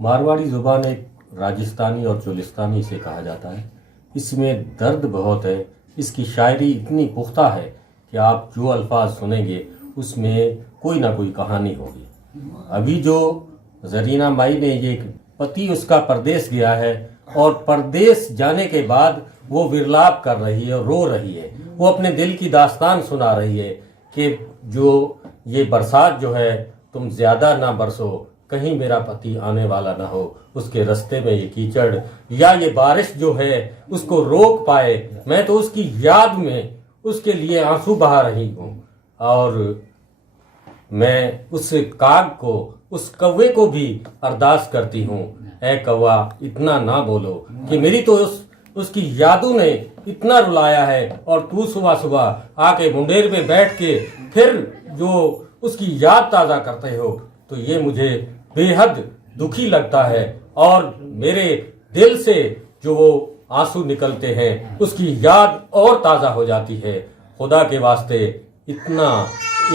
मारवाड़ी ज़ुबान एक राजस्थानी और चोलिस्तानी से कहा जाता है। इसमें दर्द बहुत है। इसकी शायरी इतनी पुख्ता है कि आप जो अल्फाज सुनेंगे उसमें कोई ना कोई कहानी होगी। अभी जो जरीना माई ने ये पति उसका परदेश गया है और परदेश जाने के बाद वो विरलाप कर रही है, रो रही है, वो अपने दिल की दास्तान सुना रही है कि जो ये बरसात जो है तुम ज्यादा ना बरसो, कहीं मेरा पति आने वाला ना हो, उसके रास्ते में ये कीचड़ या ये बारिश जो है उसको रोक पाए। मैं तो उसकी याद में उसके लिए आंसू बहा रही हूँ और मैं उस काग को, उस कौवे को भी अरदास करती हूँ, ऐ कौवा इतना ना बोलो कि मेरी तो उसकी यादों ने इतना रुलाया है और तू सुबह सुबह आके मुंडेर पे बैठ के फिर जो उसकी याद ताज़ा करते हो, तो ये मुझे बेहद दुखी लगता है और मेरे दिल से जो वो आंसू निकलते हैं उसकी याद और ताज़ा हो जाती है। खुदा के वास्ते इतना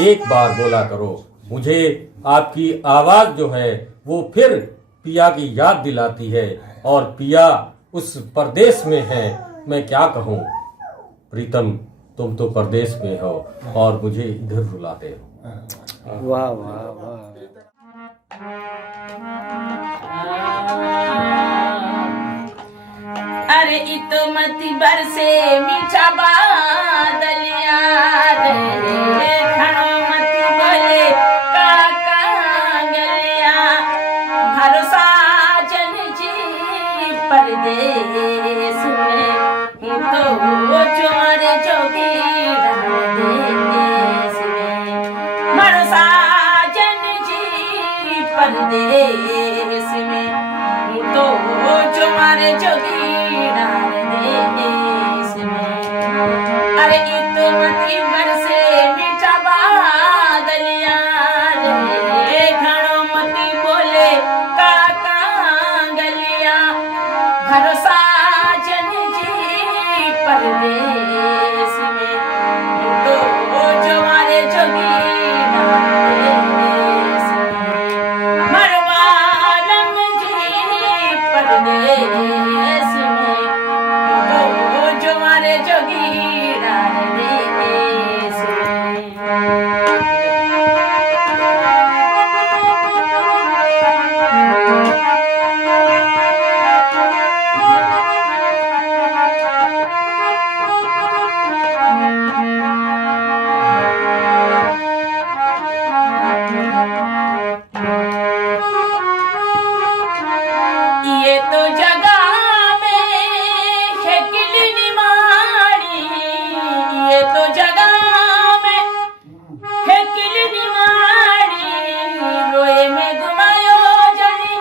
एक बार बोला करो, मुझे आपकी आवाज़ जो है वो फिर पिया की याद दिलाती है और पिया उस परदेश में है। मैं क्या कहूँ प्रीतम, तुम तो परदेश में हो और मुझे इधर रुलाते हो। वाह वाह वाह। अरे इतमती बरसे मीठा बादलिया रे, घणो मती बोले काका गलिया, भरोसा जन जी परदेश में, तो चोर जोगी देश में, भरोसा जन जी परदेश में, तो चोर जोगी देश में। अरे इतमती बरसे मीठा बादलिया रे, घणो मती बोले काका गलिया, भरोसा जन जी परदेश में, तो जवारे जोगी देश में, मरवालम जी परदेश में, तो जवारे जोगी देश में। ये तो जगह में है किलनी मारी, ये तो जगह में है किलनी मारी, रोए में घुमायो जनी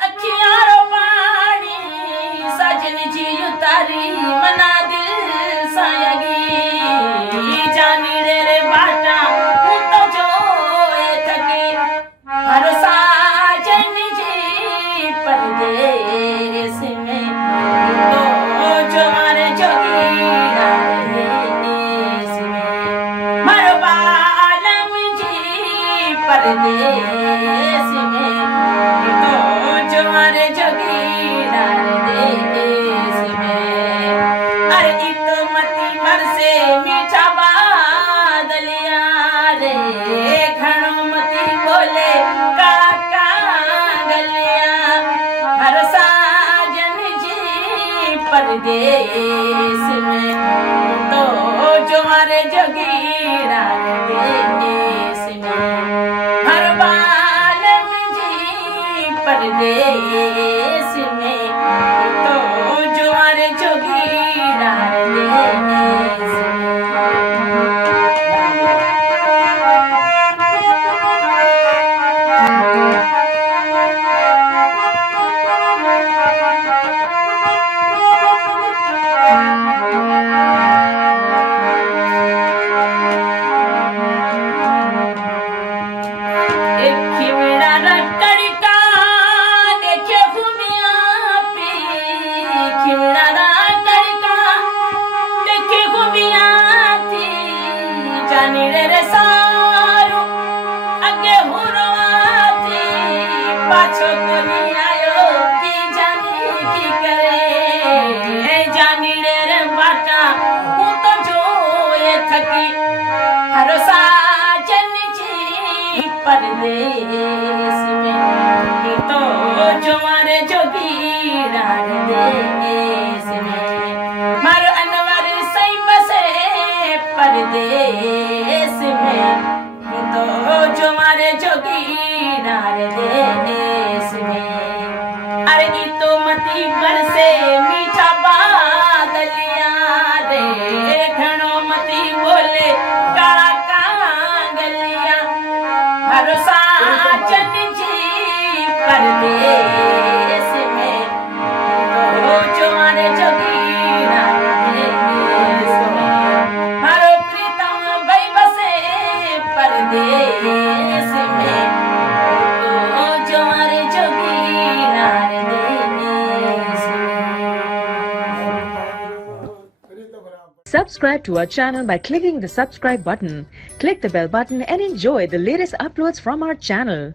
अखियारो पानी, सजन जी उतारी मना दिल सायगी, जानी रे बाटा तो जो थकी, भरोसा जन जी परदेश में, तो जवार जोगी देश में, मरवालम जी परदेश में, तो जवार जोगी देश में। अरे इतमती बरसे मीठा बादलिया रे, घणो मती बोले काका गलिया, भरोसा जन जी परदेश में, तो जवार जोगी देश में, मरवालम जी परदेश में, तो जवार जोगी देश में। देखे बोली आयो की जानी की करे जानी रे बाटा हूँ तो जो ये थकी हरो साजन जी परदेस में ये तो जो मारे जोगीरा देश में मारो अनवर सही बसे परदेस में ये तो जो मारे जोगीरा देश में अरे ये तो मती बरसे मीठा बादलिया रे घणो मती बोले काला कांगलिया हर साजन जी परदेस में तो जो मारे जोगीरा देश में मारो प्रीतम भई बसे परदेस में तो जो मारे जोगीरा देश में Subscribe to our channel by clicking the subscribe button. Click the bell button and enjoy the latest uploads from our channel.